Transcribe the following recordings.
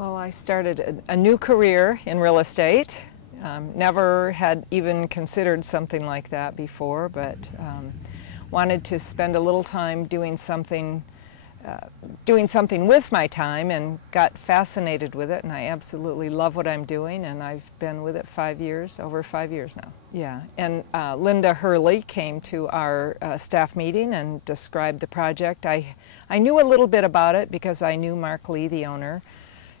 Well, I started a new career in real estate. Never had even considered something like that before, but wanted to spend a little time doing something with my time, and got fascinated with it, and I absolutely love what I'm doing, and I've been with it 5 years, over 5 years now. Yeah, and Linda Hurley came to our staff meeting and described the project. I knew a little bit about it because I knew Mark Lee, the owner,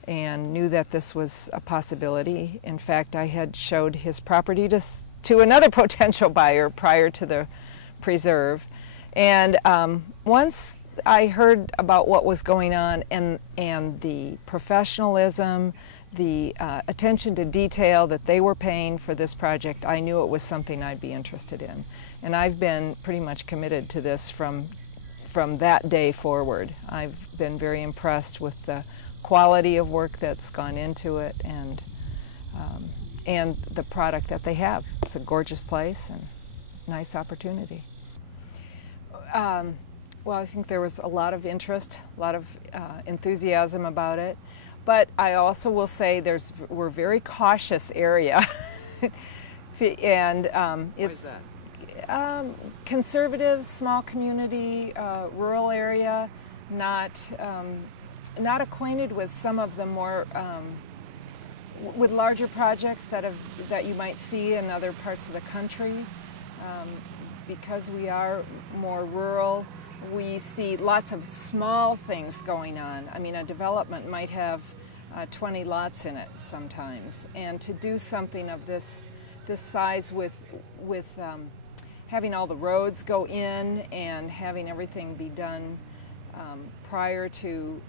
and knew that this was a possibility. In fact, I had showed his property to another potential buyer prior to the preserve. And once I heard about what was going on and the professionalism, the attention to detail that they were paying for this project, I knew it was something I'd be interested in. And I've been pretty much committed to this from that day forward. I've been very impressed with the quality of work that's gone into it, and the product that they have. It's a gorgeous place and nice opportunity. Well, I think there was a lot of interest, a lot of enthusiasm about it, but I also will say we're a very cautious area. And it's that? Conservative, small community, rural area, not acquainted with some of the more with larger projects that you might see in other parts of the country. Because we are more rural, we see lots of small things going on. I mean, a development might have 20 lots in it sometimes, and to do something of this size with having all the roads go in and having everything be done prior to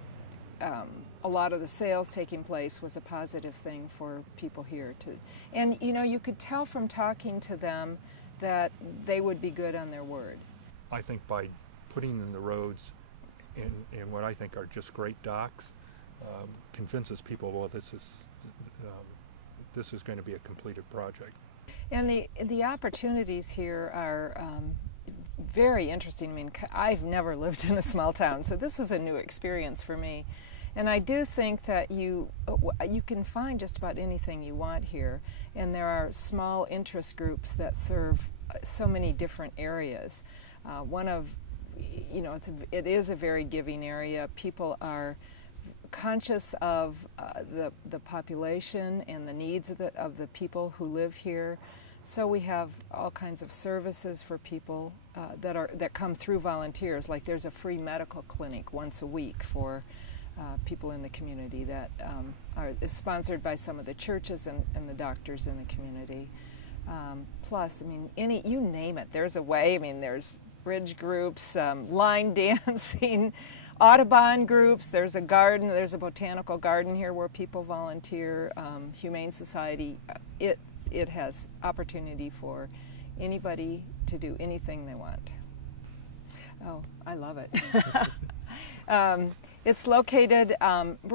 a lot of the sales taking place was a positive thing for people here too. And you know, you could tell from talking to them that they would be good on their word. I think by putting in the roads in what I think are just great docks, convinces people, well, this is going to be a completed project. And the opportunities here are very interesting. I mean, I've never lived in a small town, so this was a new experience for me. And I do think that you can find just about anything you want here, and there are small interest groups that serve so many different areas. It is a very giving area. People are conscious of the population and the needs of the people who live here. So we have all kinds of services for people that come through volunteers. Like there's a free medical clinic once a week for people in the community that is sponsored by some of the churches and the doctors in the community. Plus, I mean, you name it, there's a way. I mean, there's bridge groups, line dancing, Audubon groups, there's a garden, there's a botanical garden here where people volunteer, Humane Society. It has opportunity for anybody to do anything they want. Oh, I love it. It's located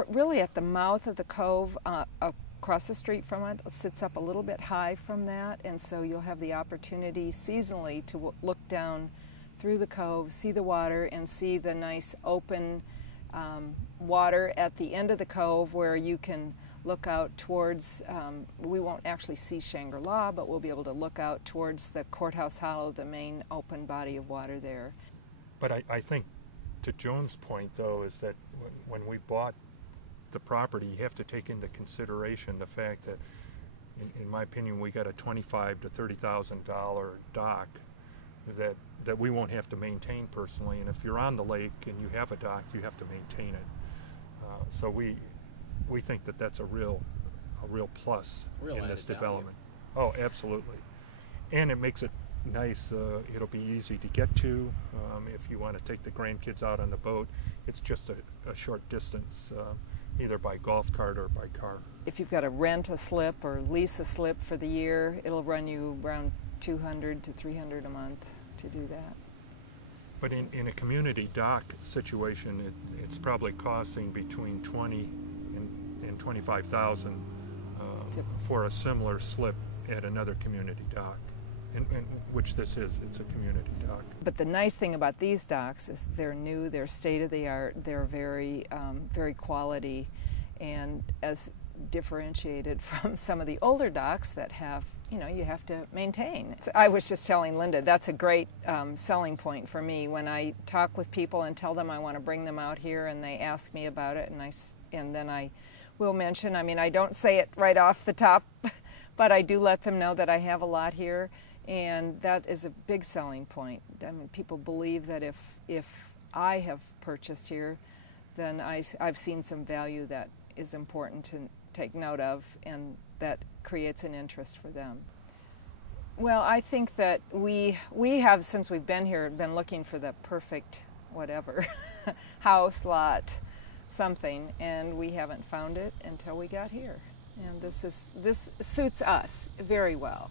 really at the mouth of the cove, across the street from it. It sits up a little bit high from that, and so you'll have the opportunity seasonally to look down through the cove, see the water, and see the nice open water at the end of the cove where you can look out towards, we won't actually see Shangri-La, but we'll be able to look out towards the Courthouse Hollow, the main open body of water there. But I think, to Joan's point, though, is that when we bought the property, you have to take into consideration the fact that, in my opinion, we got a $25,000 to $30,000 dock that we won't have to maintain personally. And if you're on the lake and you have a dock, you have to maintain it. So we think that that's a real plus in this development. Oh, absolutely. And it makes it nice. It'll be easy to get to. If you want to take the grandkids out on the boat, it's just a short distance, either by golf cart or by car. If you've got to rent a slip or lease a slip for the year, it'll run you around $200 to $300 a month to do that. But in a community dock situation, it's probably costing between $20,000 and $25,000 for a similar slip at another community dock. And which this is, it's a community dock. But the nice thing about these docks is they're new, they're state-of-the-art, they're very, very quality, and as differentiated from some of the older docks that have, you know, you have to maintain. I was just telling Linda, that's a great selling point for me when I talk with people and tell them I want to bring them out here and they ask me about it, and then I will mention, I mean, I don't say it right off the top, but I do let them know that I have a lot here, and that is a big selling point. I mean, people believe that if I have purchased here, then I've seen some value that is important to take note of, and that creates an interest for them. Well, I think that we have, since we've been here, been looking for the perfect whatever house, lot, something, and we haven't found it until we got here. And this suits us very well.